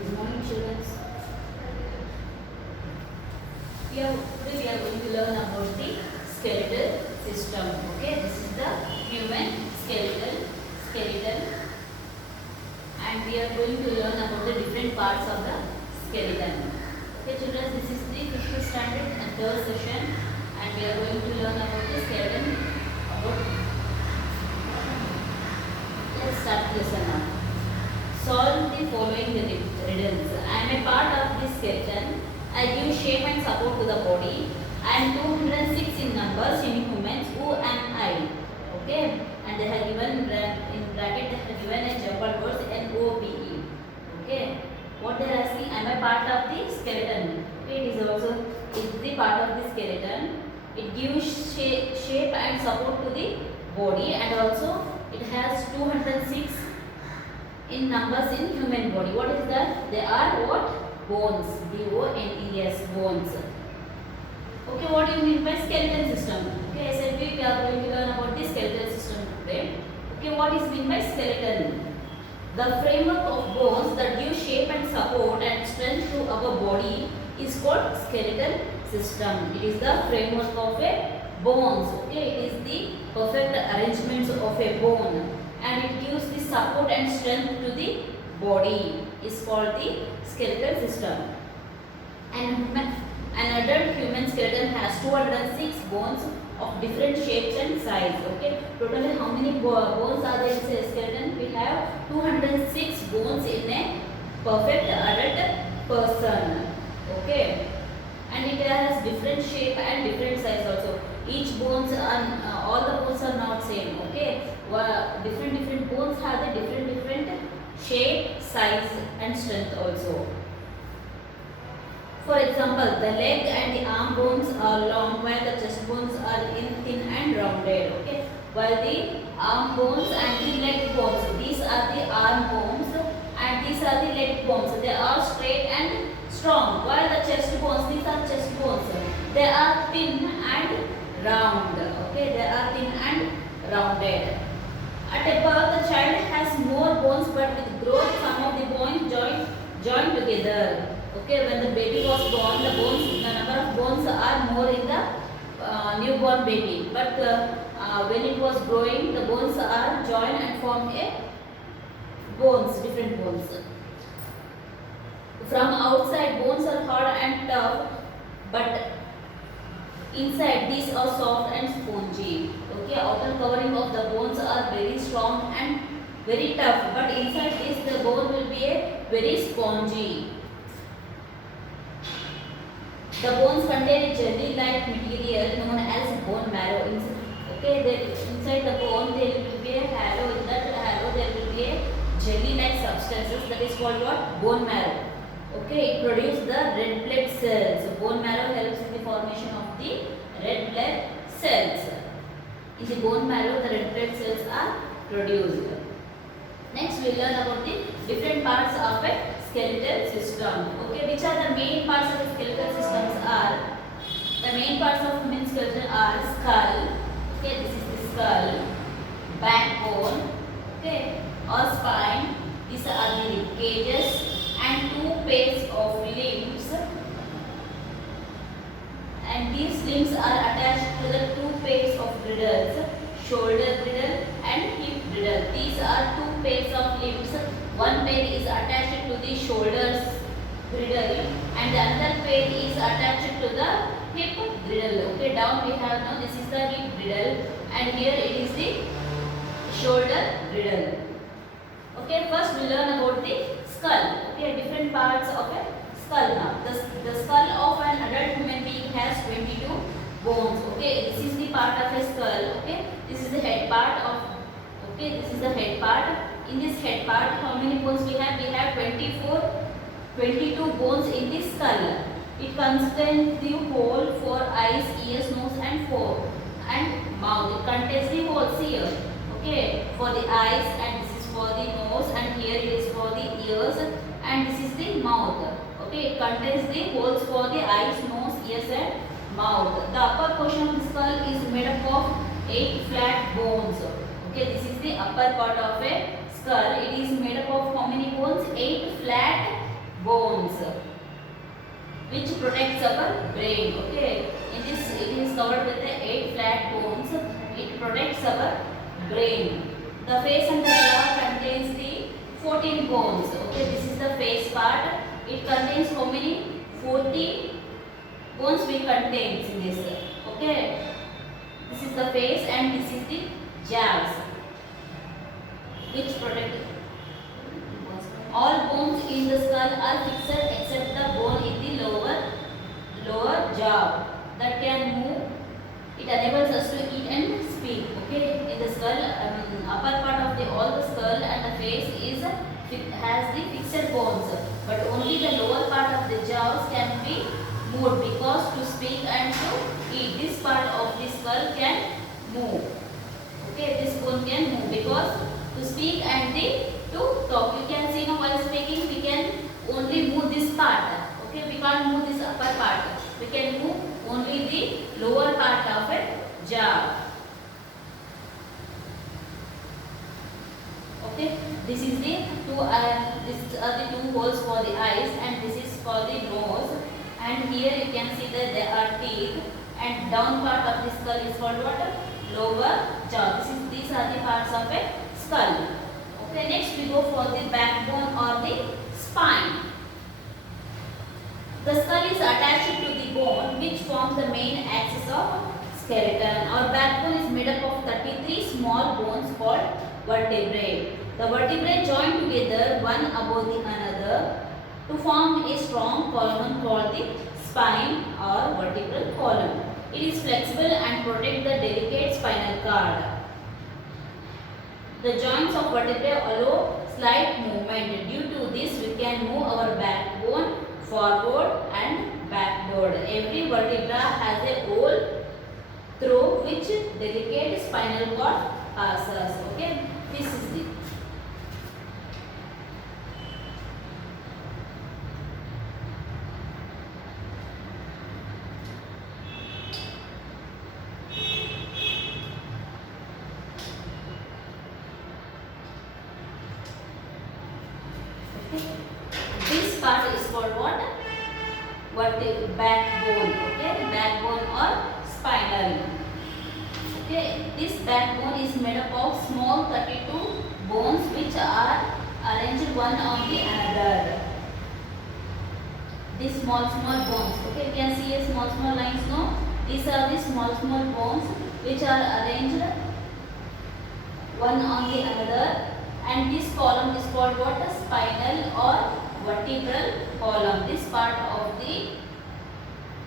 Good morning, children. Today we are going to learn about the skeletal system. Okay, this is the human skeleton, and we are going to learn about the different parts of the skeleton. Okay, children, this is the 5th standard and 3rd session, and we are going to learn about the skeleton. Let's start lesson now. Solve the following riddles. I am a part of this skeleton. I give shape and support to the body. I am 206 in numbers in humans. Who am I? Okay. And they have given in bracket, they have given a jumbled words NOBE. Okay. What they are asking? I am a part of the skeleton. Okay. It is the part of the skeleton. It gives shape and support to the body, and also it has 206 in numbers in human body. What is that? They are what? Bones. B-O-N-E-S. Bones. Okay, what do you mean by skeleton system? Okay, I said we are going to learn about the skeleton system today. Okay, what is mean by skeleton? The framework of bones that give shape and support and strength to our body is called skeletal system. It is the framework of a bones. Okay, it is the perfect arrangements of a bone, and it gives the support and strength to the body is called the skeletal system. An adult human skeleton has 206 bones of different shapes and size. Okay, totally how many bones are there in a skeleton? We have 206 bones in a perfect adult person. Okay, and it has different shape and different size also. Each bones are all the bones are not same. Okay, different bones have the different shape, size and strength also. For example, the leg and the arm bones are long, while the chest bones are thin and rounded. Okay, while the arm bones and the leg bones, these are the arm bones and these are the leg bones. They are straight and strong. While the chest bones, these are chest bones. They are thin and round. Okay, they are thin and rounded. At a birth, the child has more bones, but with growth, some of the bones join together. Okay, when the baby was born, the number of bones are more in the newborn baby. But when it was growing, the bones are joined and form different bones. From outside, bones are hard and tough, but inside these are soft and spongy. Okay, outer covering of the bones are very strong and very tough, but inside this the bone will be very spongy. The bones contain a jelly-like material known as bone marrow. Okay, inside the bone there will be a halo. In that halo there will be a jelly-like substances that is called what? Bone marrow. Okay, it produces the red blood cells. Bone marrow helps in the formation of the red blood cells. In the bone marrow, the red blood cells are produced. Next, we will learn about the different parts of a skeletal system. Okay, which are the main parts of the skeletal systems are? The main parts of human skeleton are skull. Okay, this is the skull, backbone. Okay, or spine. These are the rib cages and 2 pairs of limbs. And these limbs are attached to the 2 pairs of girdles, shoulder girdle and hip girdle. These are 2 pairs of limbs. One pair is attached to the shoulders girdle and the another pair is attached to the hip girdle. Okay, down we have now this is the hip girdle and here it is the shoulder girdle. Okay, first we learn about the skull. Okay, different parts of a skull now. The skull of an adult human being has 22 bones. Okay, this is the part of a skull. Okay, this is the head part of. Okay, this is the head part. In this head part, how many bones we have? We have 22 bones in the skull. It contains the hole for eyes, ears, nose, and mouth. It contains the holes here. Okay, for the eyes, and this is for the nose, and here it is for the ears, and this is the mouth. Okay, it contains the holes for the eyes, nose, ears, and mouth. The upper portion of the skull is made up of 8 flat bones. Okay, this is the upper part of a skull. It is made up of how many bones? 8 flat bones which protects our brain. Okay, in this it is covered with the 8 flat bones. It protects our brain. The face and the jaw contains the 14 bones. Okay, this is the face part. It contains how many? 40 bones will contains in this. Okay, this is the face and this is the jaws which protect. All bones in the skull are fixed except the bone in the lower jaw that can move. It enables us to eat and speak. Okay, in the skull, upper part of the all the skull and the face is has the fixed bones, but only the lower part of the jaws can be moved because to speak and to eat, this part of the skull can move. Okay, this bone can move because to speak and to talk. You can see now while speaking we can only move this part. Okay, we can't move this upper part. We can move only the lower part of a jaw. Okay, this is the these are the two holes for the eyes and this is for the nose. And here you can see that there are teeth and down part of the skull is called what? Lower jaw. These are the parts of a skull. Okay, next we go for the backbone or the spine. The skull is attached to the bone which forms the main axis of skeleton. Our backbone is made up of 33 small bones called vertebrae. The vertebrae join together one above the another to form a strong column called the spine or vertebral column. It is flexible and protects the delicate spinal cord. The joints of vertebrae allow slight movement. Due to this, we can move our backbone forward and backward. Every vertebra has a hole through which delicate spinal cord passes. Okay, this is the. This part is called what? The backbone. Okay, backbone or spinal. Okay, this backbone is made up of small 32 bones which are arranged one on the another. These small bones. Okay, you can see a small lines. No, these are the small bones which are arranged one on the another. And this column is called what? A spinal or vertebral column. This part of the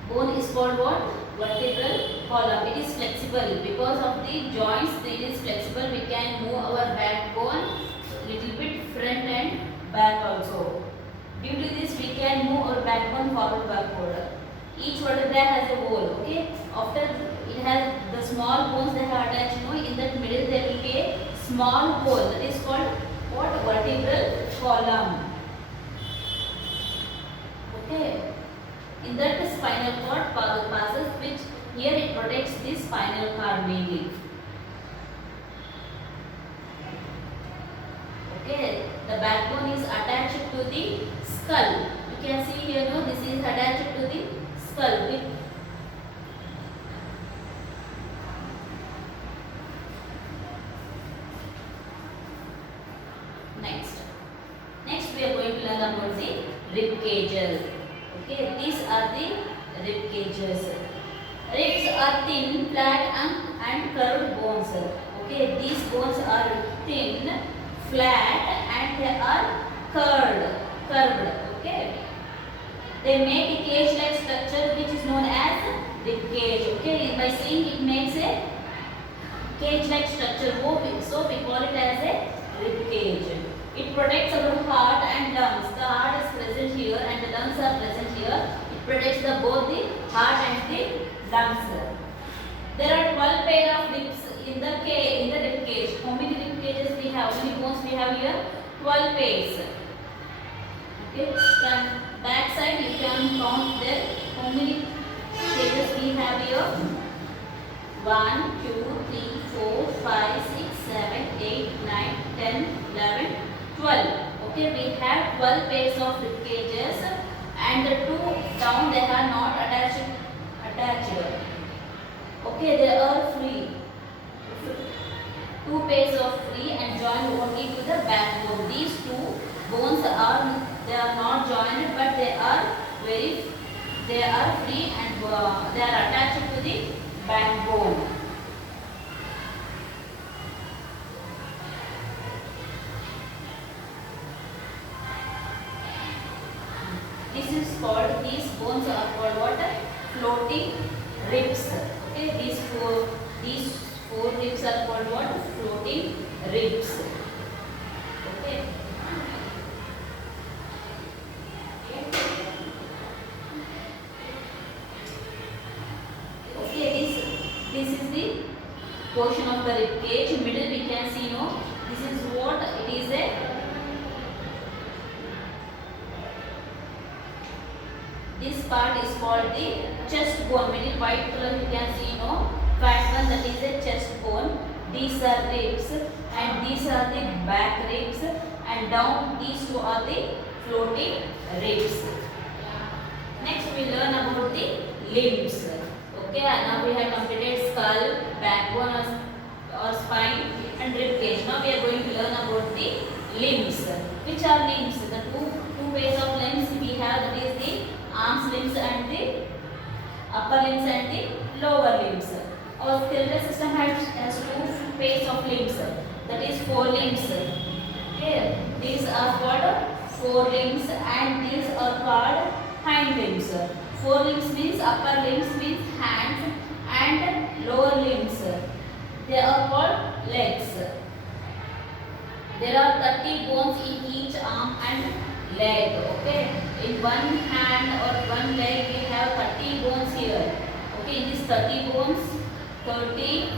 bone is called what? Vertebral column. It is flexible because of the joints. It is flexible. We can move our backbone little bit front and back also. Due to this, we can move our backbone forward backward. Each vertebra has a hole. Okay. After it has the small bones that are attached. In that middle there will be a small hole that is called what? Vertebral column. Okay, in that the spinal cord passes, which here it protects the spinal cord mainly. Okay, the backbone is attached to the skull. You can see here, no, this is attached to the skull. Next we are going to learn about the rib cages. Okay, these are the rib cages. Ribs are thin, flat and curved bones. Okay, these bones are thin, flat and they are curved. Okay, they make a cage-like structure which is known as rib cage. Okay, by seeing it makes a cage-like structure. So we call it as a rib cage. It protects our heart and lungs. The heart is present here and the lungs are present here. It protects both the heart and the lungs. There are 12 pair of ribs in the rib cage. How many rib cages we have? How many bones we have here? 12 pairs. Okay. From back side you can count there. How many cages we have here? 1, 2, 3, 4, 5, 6, 7, 8, 9, 10, 11, 12. Okay, we have 12 pairs of rib cages and the two down they are not attached. Okay, they are free. Two pairs of free and joined only to the backbone. These two bones are they are not joined, but they are free and they are attached to the backbone. This is called, these bones are called what? Floating ribs. Okay, these four ribs are called what? Floating ribs. Okay. Okay, this is the portion of the rib cage. In middle we can see, no, this is what it is a. This part is called the chest bone. Middle white color you can see, no, fat one, that is a chest bone. These are ribs and these are the back ribs, and down these two are the floating ribs. Next we learn about the limbs. Okay, now we have completed skull, backbone or spine and rib cage. Now we are going to learn about the limbs. Which are limbs? The two ways of limbs we have, that is the arms limbs and the upper limbs and the lower limbs. Our skeletal system has two pairs of limbs, that is four limbs. Okay, these are called four limbs and these are called hind limbs. Four limbs means upper limbs means hands and lower limbs. They are called legs. There are 30 bones in each arm and leg. Okay, in one hand or one leg we have 30 bones here. Okay, in these 30 bones, 30,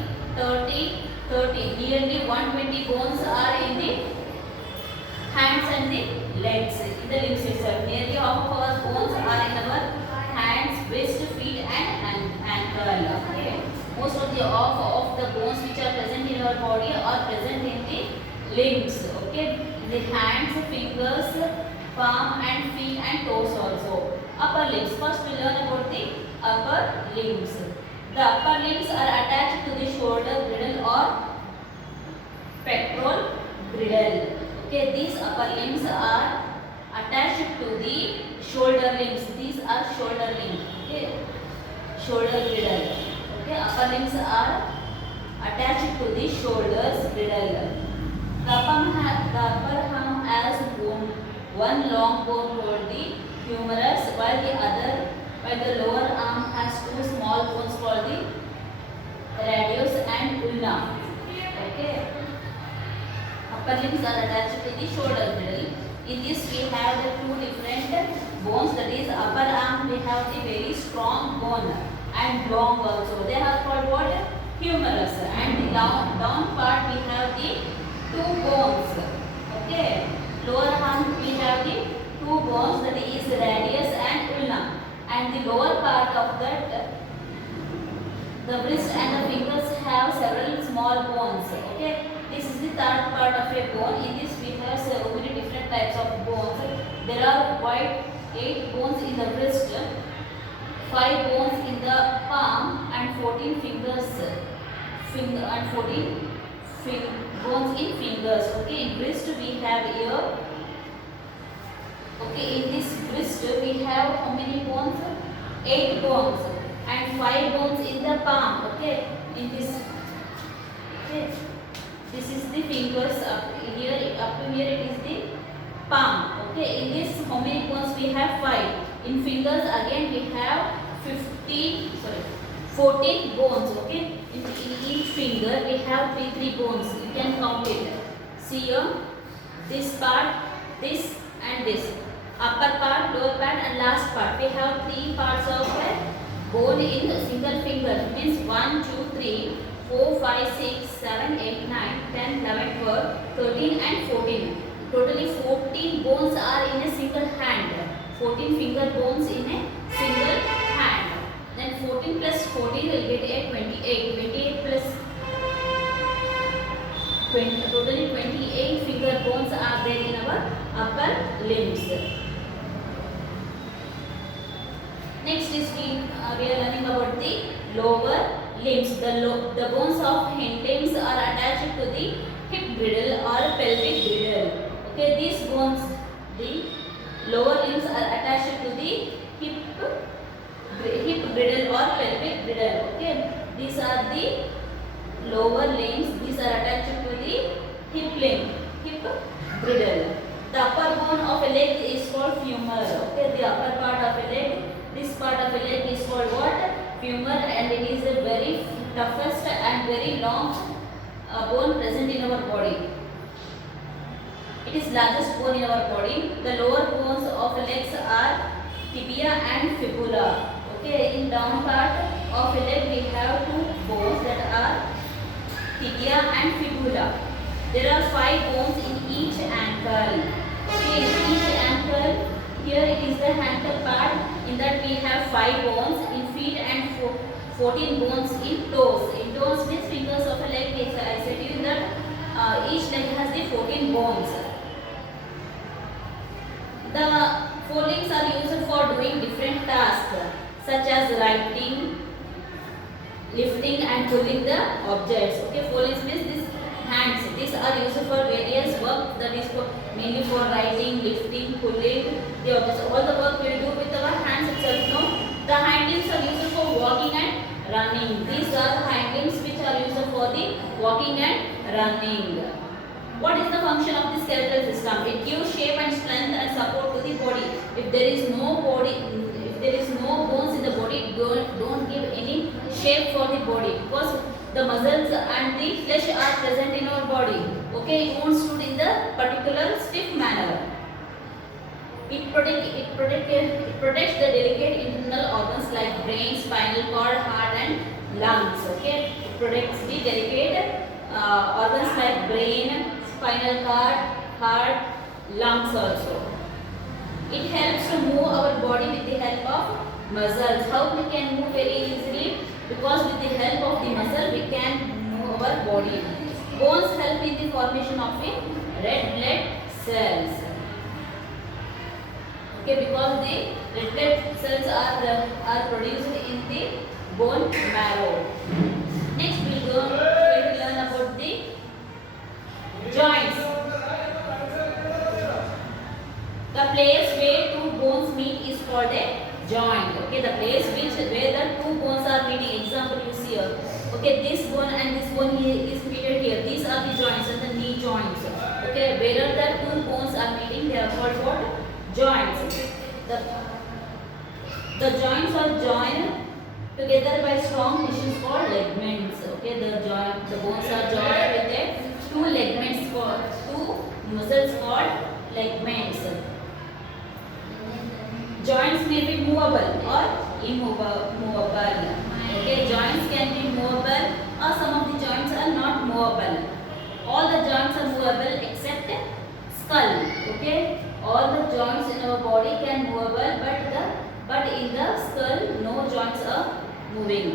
nearly 120 bones are in the hands and the legs, in the limbs itself. Nearly half of our bones are in our hands, wrist, feet and ankle. Okay, most of the bones which are present in our body are present in the limbs. Okay, the hands, fingers, palm and feet and toes also. Upper limbs. First we learn about the upper limbs. The upper limbs are attached to the shoulder girdle or pectoral girdle. Okay, these upper limbs are attached to the shoulder limbs. These are shoulder limbs. Okay, shoulder girdle. Okay, upper limbs are attached to the shoulders girdle. The upper arm has one long bone called the humerus, while the lower arm has two small bones called the radius and ulna. Okay. Upper limbs are attached to the shoulder girdle. In this we have the two different bones, that is upper arm we have the very strong bone and long also. They are called what? Humerus. And the down part we have the two bones. Okay. Lower arm we have the two bones, that is radius and ulna. And the lower part of that, the wrist and the fingers have several small bones. Okay, this is the third part of a bone. In this we have so many different types of bones. There are quite 8 bones in the wrist, 5 bones in the palm and 14 fingers, and 14 bones in fingers. Okay, in wrist we have here. Okay, in this wrist we have how many bones? 8 bones and 5 bones in the palm. Okay, in this. Okay, this is the fingers up here. Up to here it is the palm. Okay, in this how many bones we have? 5. In fingers again we have 14 bones. Okay, in each finger we have 3 bones. You can count it. See here, this part, this and this. Upper part, lower part and last part. We have 3 parts of a bone in a single finger. Means 1, 2, 3, 4, 5, 6, 7, 8, 9, 10, 11, 12, 13 and 14. Totally 14 bones are in a single hand. 14 finger bones in a single hand. Then 14 plus 14 will get a 28. 28 plus 20, totally 28 finger bigger bones are there in our upper limbs. Next is we are learning about the lower limbs. The bones of hind limbs are attached to the hip girdle or pelvic girdle. Okay, these bones, the lower limbs are attached to the hip girdle or pelvic girdle. Okay, these are the lower limbs. These are attached to the hip girdle. The upper bone of a leg is called femur. Okay, the upper part of a leg. This part of a leg is called what? Femur, and it is the very toughest and very long bone present in our body. It is largest bone in our body. The lower bones of legs are tibia and fibula. Okay, in down part of a leg we have two bones that are tibia and fibula. There are 5 bones in each ankle. Okay, in each ankle, here it is the ankle part. In that we have 5 bones in feet and 14 bones in toes. In toes means fingers of a leg. I said to you that each leg has the 14 bones. The forelimbs are used for doing different tasks such as writing, lifting and pulling the objects. Okay, forelimbs means these hands. These are used for various work, that is for mainly for writing, lifting, pulling the objects. All the work we do with our hands itself. No, the hind limbs are used for walking and running. These are the hind limbs which are used for the walking and running. What is the function of the skeletal system? It gives shape and strength and support to the body. If there is no body, if there is no bones in the body, don't give any shape for the body, because the muscles and the flesh are present in our body. Okay, it won't stood in the particular stiff manner. It protects the delicate internal organs like brain, spinal cord, heart and lungs. Okay, it protects the delicate organs like brain, spinal cord, heart, lungs also. It helps to move our body with the help of muscles. How we can move very easily? Because with the help of the muscle we can move our body. Bones help in the formation of the red blood cells. Okay, because the red blood cells are produced in the bone marrow. Next we will learn about the joints. The place where 2 bones meet is called a joint. Okay, the place where the 2 bones are meeting. Example you see here. Okay, this bone and this bone here is meted here. These are the joints and the knee joints. Okay, wherever the 2 bones are meeting, they are called what? Joints. The joints are joined together by strong tissues called ligaments. Okay, the bones are joined with 2 ligaments called 2 muscles called ligaments. Joints may be movable or immovable. Okay, joints can be movable or some of the joints are not movable. All the joints are movable except skull. Okay, all the joints in our body can movable, but in the skull no joints are moving.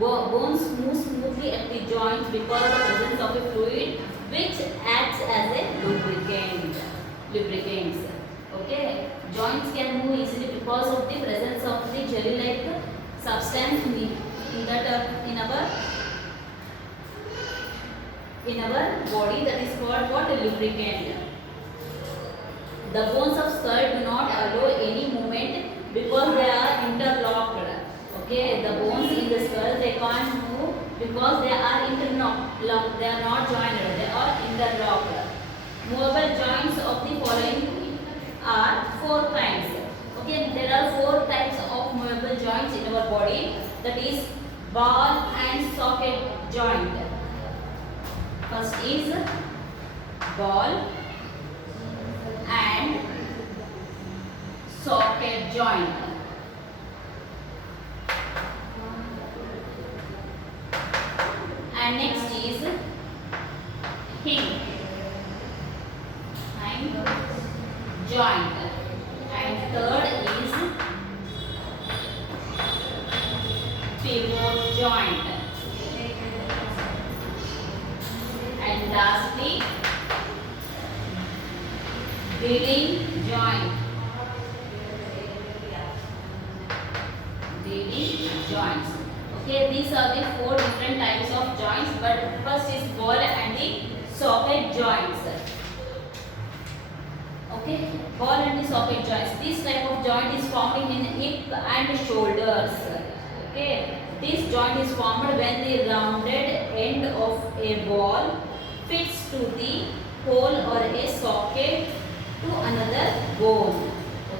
Bones move smoothly at the joints because of the presence of a fluid which acts as a lubricants. Okay, joints can move easily because of the presence of the jelly-like substance in our body, that is called what? A lubricant. The bones of skull do not allow any movement because they are interlocked. Okay, the bones in the skull, they can't move because they are interlocked. They are not joined. They are interlocked. Movable joints of the following are 4 kinds. Okay, there are 4 types of movable joints in our body. That is ball and socket joint. First is ball and socket joint. And next is hinge joint. And third is pivot joint. And lastly leading joint. Leading joints. Okay, these are the four different types of joints, but first is ball and the socket joints. Okay, ball and the socket joints. This type of joint is formed in hip and shoulders. Okay, this joint is formed when the rounded end of a ball fits to the hole or a socket to another bone.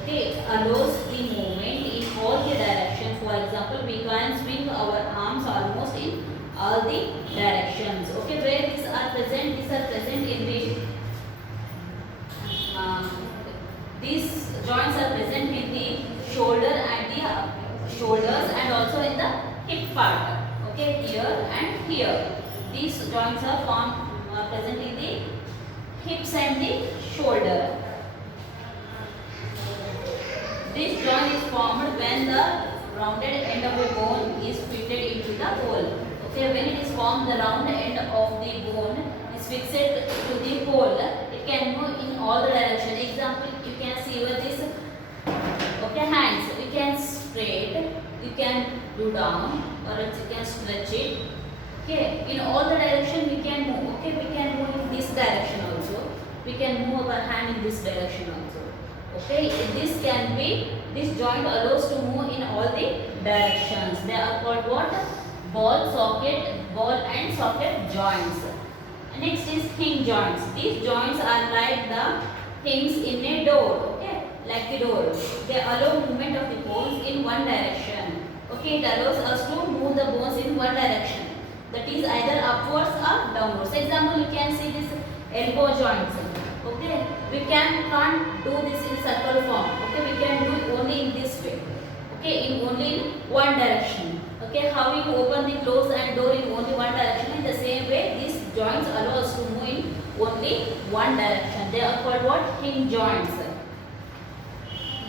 Okay, allows the movement in all the directions. For example, we can swing our arms almost in all the directions. Okay, where these are present? These are present in the these joints are present in the shoulder and the shoulders and also in the hip part. Okay, here and here. These joints are present in the hips and the shoulder. This joint is formed when the rounded end of a bone is fitted into the hole. Okay, when it is formed, the round end of the bone is fixed to the hole. It can move in all the directions. Example, you can see over this. Okay, hands. You can straight, you can do down, or else you can stretch it. Okay, in all the direction we can move. Okay, we can move in this direction also. We can move our hand in this direction also. Okay, this joint allows to move in all the directions. They are called what? Ball and socket joints. Next is hinge joints. These joints are like the hinges in a door. Okay, like the door. They allow movement of the bones in one direction. Okay, it allows us to move the bones in one direction. That is either upwards or downwards. For example, you can see this elbow joints. Okay, we can't do this in circle form. Okay, we can do it only in this way. Okay, in only in one direction. Okay, how you open the close and door in only one direction. In the same way, these joints allow us to move in only one direction. They are called what? Hinge joints.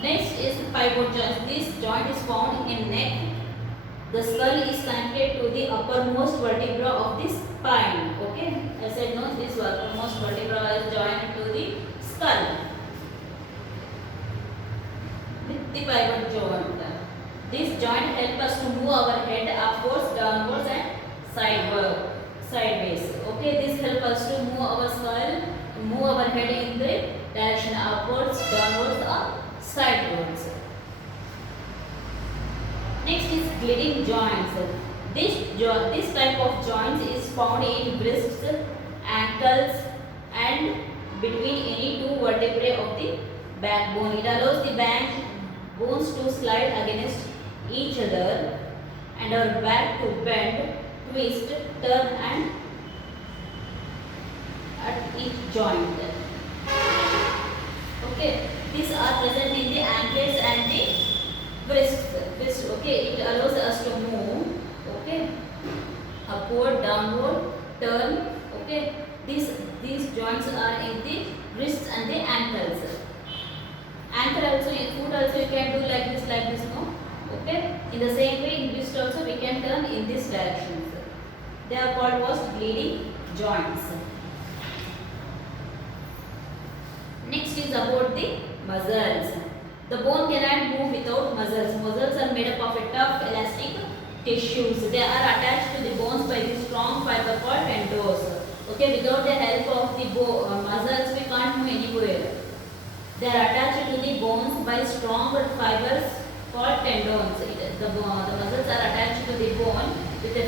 Next is pivot joints. This joint is found in neck. The skull is connected to the uppermost vertebra of the spine. Okay, I said no, this uppermost vertebra is joined to the skull with the pivot joint. This joint helps us to move our head upwards, downwards, and sideways. Okay, this helps us to move our skull, move our head in the direction upwards, downwards, or sideways. Next is gliding joints. This type of joints is found in wrists, ankles, and between any two vertebrae of the backbone. It allows the bones to slide against each other and our back to bend, twist, turn, and at each joint. Okay, these are present in the ankles and the wrists. Okay, it allows us to move. Okay, upward, downward, turn. Okay, these joints are in the wrists and the ankles. Ankle also, in foot also you can do like this, no? Okay, in the same way in wrist also we can turn in this direction. They are called what? Gliding joints. Next is about the muscles. The bone cannot move without muscles. Muscles are made up of a tough elastic tissues. They are attached to the bones by the strong fiber called tendons. Okay, without the help of the muscles we can't move anywhere. They are attached to the bones by strong fibers called tendons. The muscles are attached to the bone with the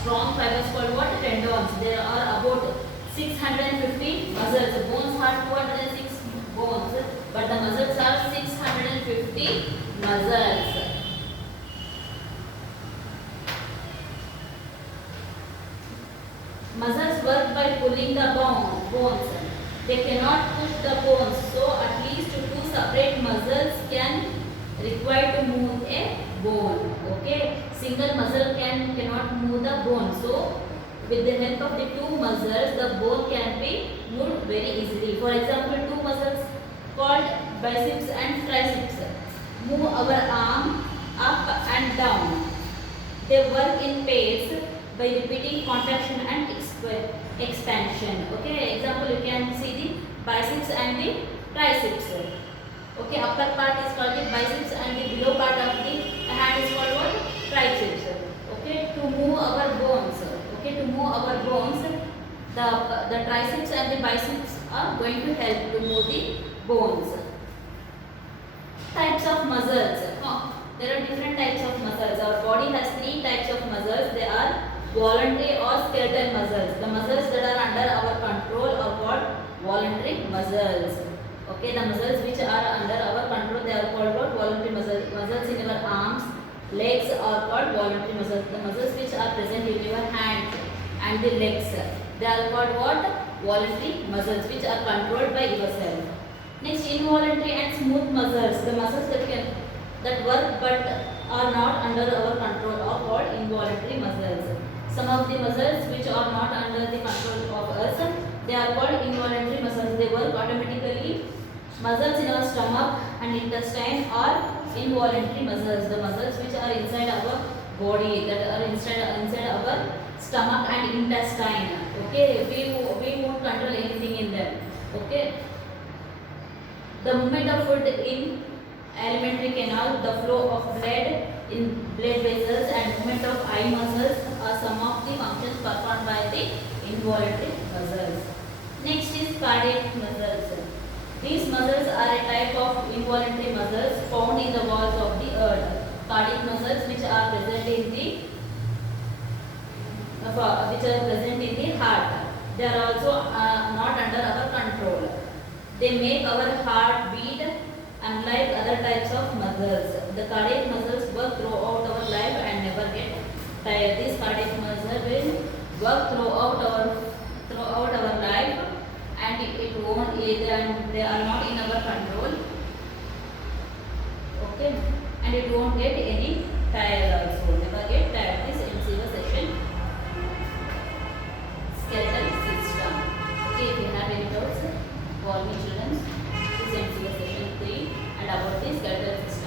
strong fibers called what? Tendons. There are about 650 muscles. The bones have 206 bones, but the muscles are 650 muscles. Muscles work by pulling the bones. They cannot push the bones, so at least two separate muscles can require to move a bone. Okay, single muscle cannot move the bone. So with the help of the two muscles, the bone can be moved very easily. For example, two muscles called biceps and triceps move our arm up and down. They work in pairs by repeating contraction and expansion. Okay, example you can see the biceps and the triceps. Okay, upper part is called the biceps and the below part of the hand is called what? Triceps. Okay, to move our bones. Okay, to move our bones, the triceps and the biceps are going to help to move the bones. Types of muscles. There are different types of muscles. Our body has three types of muscles. They are voluntary or skeletal muscles. The muscles that are under our control are called voluntary muscles. Okay, the muscles which are under our control, they are called what? Voluntary muscles. Muscles in our arms, legs are called voluntary muscles. The muscles which are present in your hands and the legs, they are called what? Voluntary muscles which are controlled by yourself. Next, involuntary and smooth muscles. The muscles that work but are not under our control are called involuntary muscles. Some of the muscles which are not under the control of us, they are called involuntary muscles. They work automatically. Muscles in our stomach and intestine are involuntary muscles. The muscles which are inside our body, that are inside our stomach and intestine. Okay, we won't control anything in them. Okay. The movement of food in alimentary canal, the flow of blood in blood vessels and movement of eye muscles are some of the functions performed by the involuntary muscles. Next is cardiac muscles. These muscles are a type of involuntary muscles found in the walls of the earth. Cardiac muscles which are present in the heart. They are also not under our control. They make our heart beat unlike other types of muscles. The cardiac muscles work throughout our life and never get tired. These cardiac muscles will work throughout our life and they are not in our control. Okay, and it won't get any tired also. Never get tired. This MCQ session. Skeletal system. Okay, if you have any doubts, call me children. This MCQ session 3 and about the skeletal system.